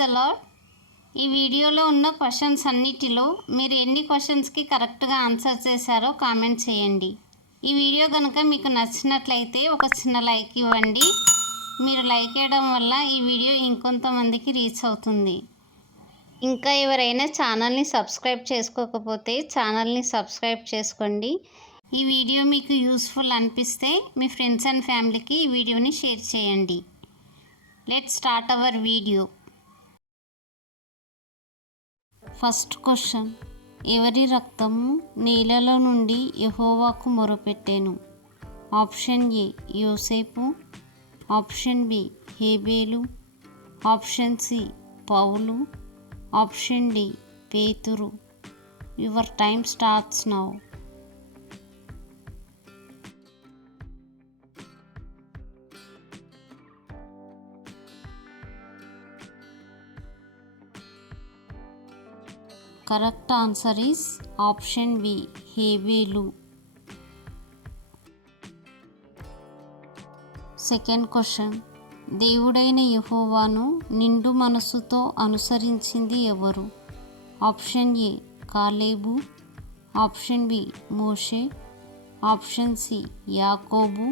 The lord. ఈ వీడియోలో ఉన్న క్వశ్చన్స్ అన్నిటిలో మీరు ఎన్ని క్వశ్చన్స్కి కరెక్ట్గా ఆన్సర్ చేశారో కామెంట్ చేయండి. ఈ వీడియో కనుక మీకు నచ్చినట్లయితే ఒక చిన్న లైక్ ఇవ్వండి. మీరు లైక్ చేయడం వల్ల ఈ వీడియో ఇంకొంతమందికి రీచ్ అవుతుంది. ఇంకా ఎవరైనా ఛానల్ని సబ్స్క్రైబ్ చేసుకోకపోతే ఛానల్ని సబ్స్క్రైబ్ చేసుకోండి. ఈ వీడియో మీకు యూస్ఫుల్ అనిపిస్తే మీ ఫ్రెండ్స్ అండ్ ఫ్యామిలీకి ఈ వీడియోని షేర్ చేయండి. Let's start our video. First question, ఎవరి రక్తము నేలలో నుండి యెహోవాకు మొరపెట్టెను? ఆప్షన్ ఏ యోసేపు, ఆప్షన్ బి హేబేలు, ఆప్షన్ సి పౌలు, ఆప్షన్ డి పేతురు. Your time starts now. Correct answer is option B హేబేలు. సెకండ్ క్వశ్చన్, దేవుడైన యెహోవాను నిండు మనసుతో అనుసరించింది ఎవరు? ఆప్షన్ ఏ కాలేబు, ఆప్షన్ బి మోషే, ఆప్షన్ సి యాకోబు,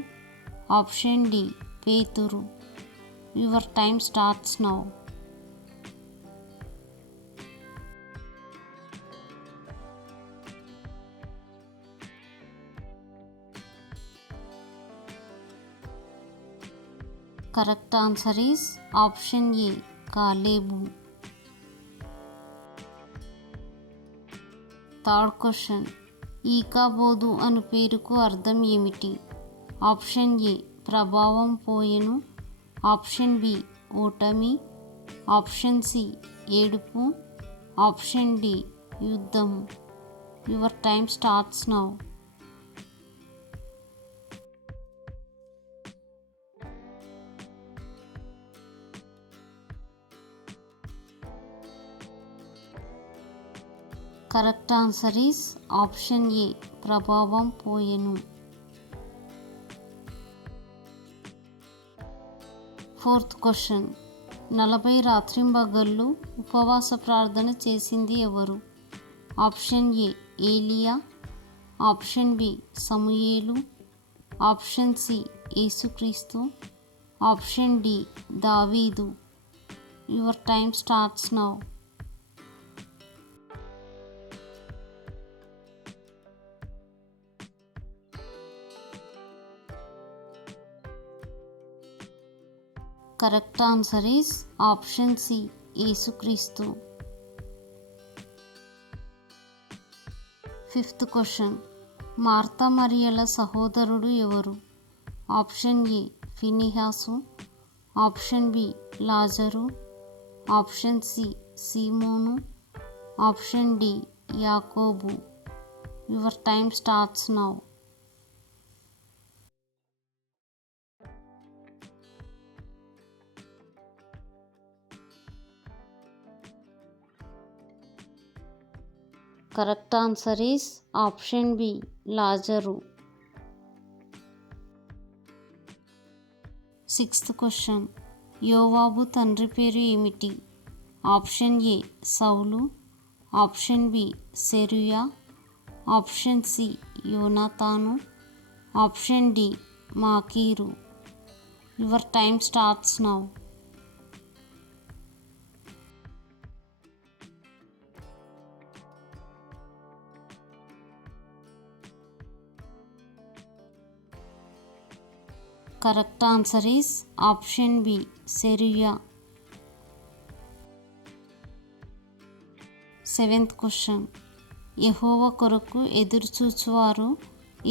ఆప్షన్ డి పేతురు. Your time starts now. Correct answer is option A కాలేబు. థర్డ్ క్వశ్చన్, ఈకాబోదు అను పేరుకు అర్థం ఏమిటి? ఆప్షన్ ఏ ప్రభావం పోయెను, ఆప్షన్ బి ఓటమి, ఆప్షన్ సి ఏడుపు, ఆప్షన్ డి యుద్ధము. Your time starts now. Correct answer is option ఏ ప్రభావం పోయెను. ఫోర్త్ క్వశ్చన్, 40 రాత్రింబగళ్ళు ఉపవాస ప్రార్థన చేసింది ఎవరు? ఆప్షన్ ఏ ఏలియా, ఆప్షన్ బి సమూయేలు, ఆప్షన్ సి యేసుక్రీస్తు, ఆప్షన్ డి దావీదు. Your time starts now. Correct answer is option C యేసుక్రీస్తు. ఫిఫ్త్ క్వశ్చన్, మార్తా మరియల సహోదరుడు ఎవరు? ఆప్షన్ ఏ ఫినిహాసు, ఆప్షన్ బి లాజరు, ఆప్షన్ సి సీమోను, ఆప్షన్ డి యాకోబు. Your time starts now. Correct answer is option B లాజరు. సిక్స్త్ క్వశ్చన్, యోవాబు తండ్రి పేరు ఏమిటి? ఆప్షన్ ఏ సౌలు, ఆప్షన్ బి సెరుయా, ఆప్షన్ సి యోనాతాను, ఆప్షన్ డి మాకీరు. Your time starts now. Correct answer is option B సెరుయా. సెవెంత్ క్వశ్చన్, యెహోవా కొరకు ఎదురుచూచువారు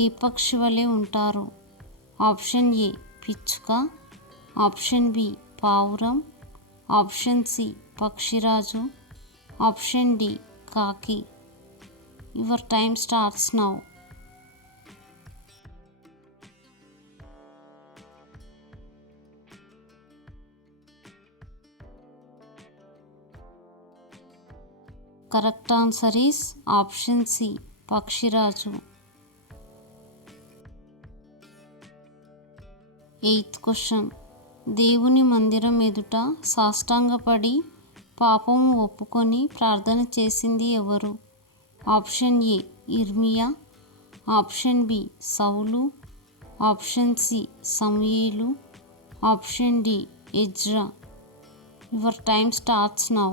ఈ పక్షి వలె ఉంటారు? ఆప్షన్ ఏ పిచ్చుక, ఆప్షన్ బి పావురం, ఆప్షన్ సి పక్షిరాజు, ఆప్షన్ డి కాకి. Your time starts now. Correct answer is option C పక్షిరాజు. ఎయిత్ క్వశ్చన్, దేవుని మందిరం ఎదుట సాష్టాంగపడి పాపము ఒప్పుకొని ప్రార్థన చేసింది ఎవరు? ఆప్షన్ ఏ ఇర్మియా, ఆప్షన్ బి సౌలు, ఆప్షన్ సి సమూయేలు, ఆప్షన్ డి ఎజ్రా. Your time starts now.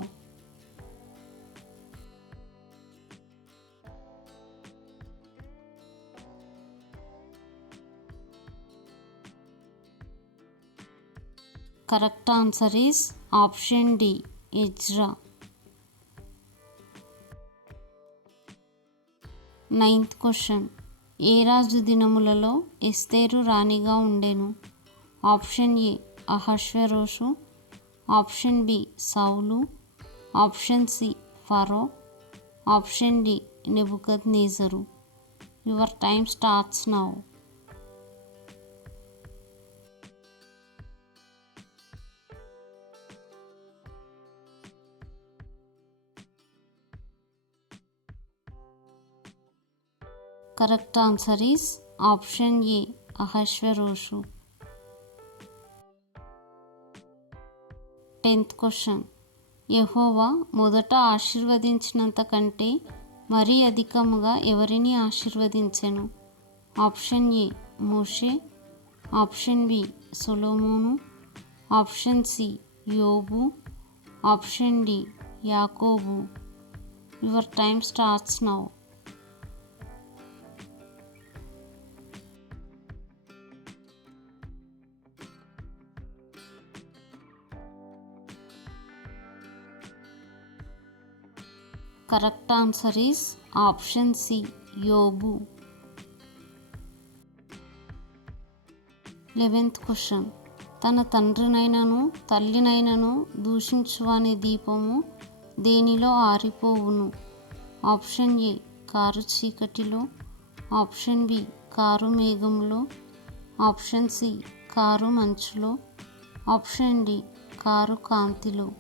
Correct answer is option D ఎజ్రా. 9th question. ఏ రాజు దినములలో ఎస్తేరు రాణిగా ఉండెను? ఆప్షన్ ఏ అహష్వేరోషు, ఆప్షన్ బి సౌలు, ఆప్షన్ సి ఫరో, ఆప్షన్ డి నెబుకద్నెజరు. Your time starts now. Correct answer is option A అహష్వేరోషు. 10th question. యెహోవా మొదట ఆశీర్వదించినంత కంటే మరీ అధికముగా ఎవరిని ఆశీర్వదించెను? ఆప్షన్ ఏ మోషే, ఆప్షన్ బి సొలొమోను, ఆప్షన్ సి యోబు, ఆప్షన్ డి యాకోబు. Your time starts now. Correct answer is option C యోబు. 11th question. తన తండ్రినైనను తల్లినైనను దూషించువాని దీపము దేనిలో ఆరిపోవును? ఆప్షన్ ఏ కారు చీకటిలో, ఆప్షన్ బి కారు మేఘంలో, ఆప్షన్ సి కారు మంచులో, ఆప్షన్ డి కారు కాంతిలో.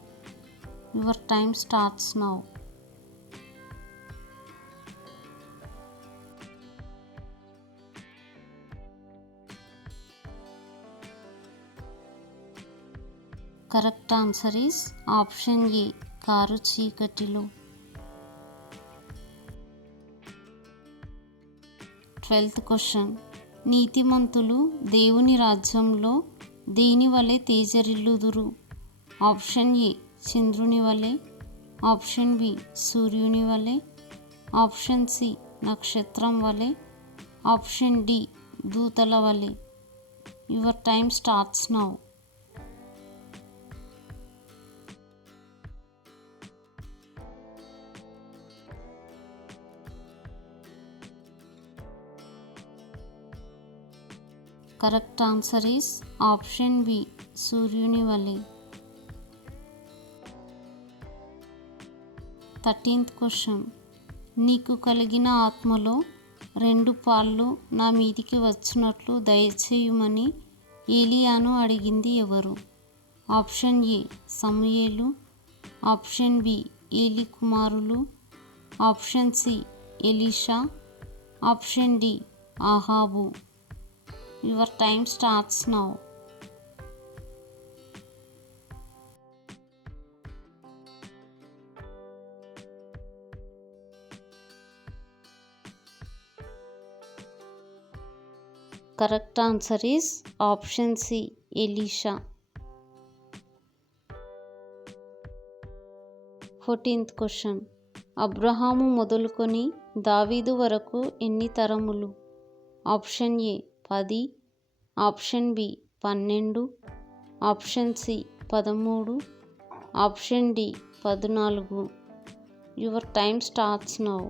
Your time starts now. Correct answer is option A కారు చీకటిలో. 12th question. నీతిమంతులు దేవుని రాజ్యంలో దేని వలె తేజరిల్లుదురు? ఆప్షన్ ఏ చంద్రుని వలె, ఆప్షన్ బి సూర్యుని వలె, ఆప్షన్ సి నక్షత్రం వలె, ఆప్షన్ డి దూతల వలె. Your time starts now. Correct answer is option B సూర్యుని వలె. 13th question. నీకు కలిగిన ఆత్మలో 2 పాళ్ళు నా మీదికి వచ్చినట్లు దయచేయుమని ఏలియాను అడిగింది ఎవరు? ఆప్షన్ ఏ సమూయేలు, ఆప్షన్ బి ఏలి కుమారులు, ఆప్షన్ సి ఎలీషా, ఆప్షన్ డి ఆహాబు. Your time starts now. Correct answer is option C ఎలీషా. 14th question. అబ్రహాము మొదలుకొని దావీదు వరకు ఎన్ని తరములు? Option A 10, option B 12, option C 13, option D 14. Your time starts now.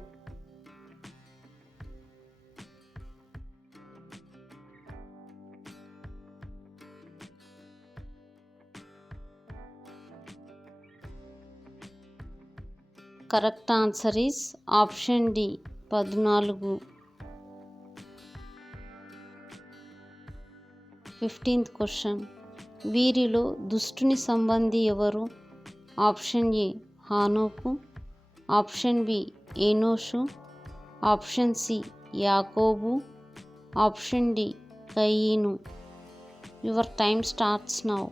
Correct answer is option D 14. 15th question. వీరిలో దుష్టుని సంబంధి ఎవరు? ఆప్షన్ ఏ హానోకు, ఆప్షన్ బి ఏనోషు, ఆప్షన్ సి యాకోబు, ఆప్షన్ డి కయీను. Your time starts now.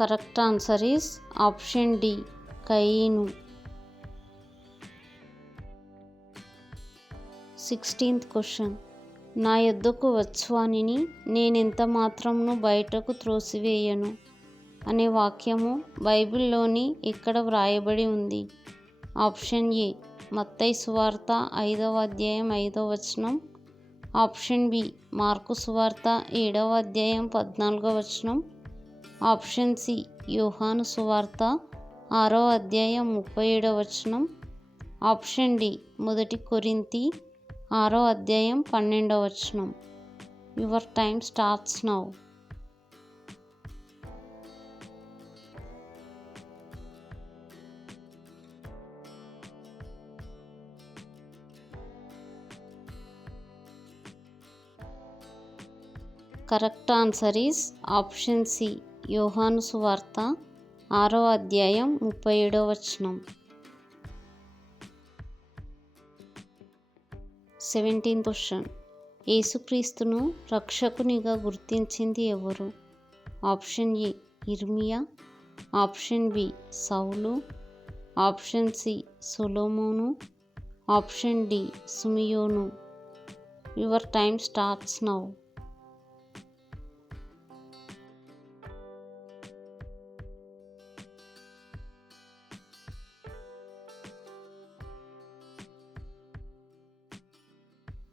Correct answer is option D, కయీను. 16th question. నా యొద్దకు వచ్చువానిని నేనెంత మాత్రమును బయటకు త్రోసివేయను అనే వాక్యము బైబిల్లోని ఎక్కడ వ్రాయబడి ఉంది? ఆప్షన్ ఏ, మత్తయి సువార్త 5వ అధ్యాయం 5వ వచనం. ఆప్షన్ బి, మార్కు సువార్త 7వ అధ్యాయం 14వ వచనం. ఆప్షన్ సి, యోహాను సువార్త 6వ అధ్యాయం 37వ వచనం. ఆప్షన్ డి, 1 కొరింథీ 6వ అధ్యాయం 12వ వచనం. Your time starts now. Correct answer is option C, యోహాను సువార్త 6వ అధ్యాయం 37వ వచనం. 17th question. యేసుక్రీస్తును రక్షకునిగా గుర్తించింది ఎవరు? ఆప్షన్ ఏ, ఇర్మియా. ఆప్షన్ బి, సౌలు. ఆప్షన్ సి, సొలొమోను. ఆప్షన్ డి, సిమియోను. Your time starts now.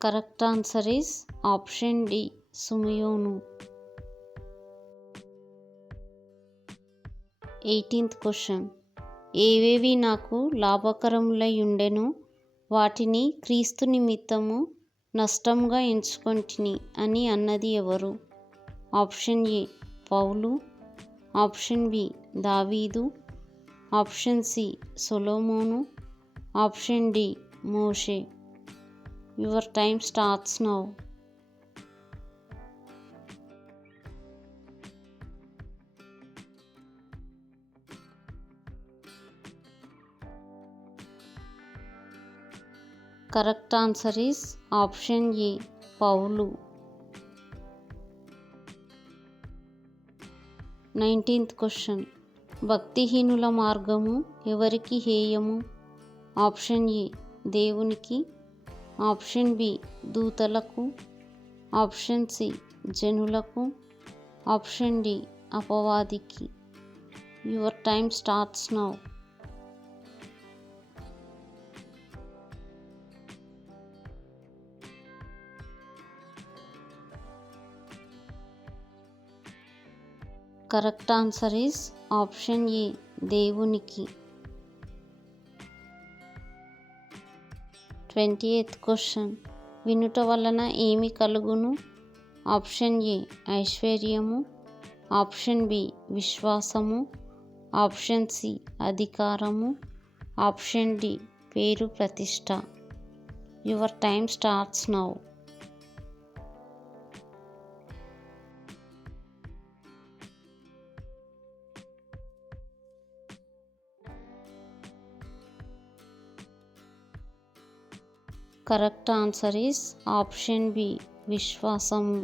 Correct answer is option D, సిమియోను. 18th question. ఏవేవి నాకు లాభకరములై ఉండెను వాటిని క్రీస్తు నిమిత్తము నష్టంగా ఎంచుకొంటిని అని అన్నది ఎవరు? ఆప్షన్ ఏ, పౌలు. ఆప్షన్ బి, దావీదు. ఆప్షన్ సి, సొలొమోను. ఆప్షన్ డి, మోషే. Your time starts now. Correct answer is option A, పౌలు. 19th question. భక్తిహీనుల మార్గము ఎవరికి హేయము? ఆప్షన్ ఏ, దేవునికి. ఆప్షన్ బి, దూతలకు. ఆప్షన్ సి, జనులకు. ఆప్షన్ డి, అపవాదికి. Your time starts now. Correct answer is option A, దేవునికి. 20th question. వినుట వలన ఏమి కలుగును? ఆప్షన్ ఏ, ఐశ్వర్యము. ఆప్షన్ బి, విశ్వాసము. ఆప్షన్ సి, అధికారము. ఆప్షన్ డి, పేరు ప్రతిష్ట. Your time starts now. Correct answer is option B, విశ్వాసము.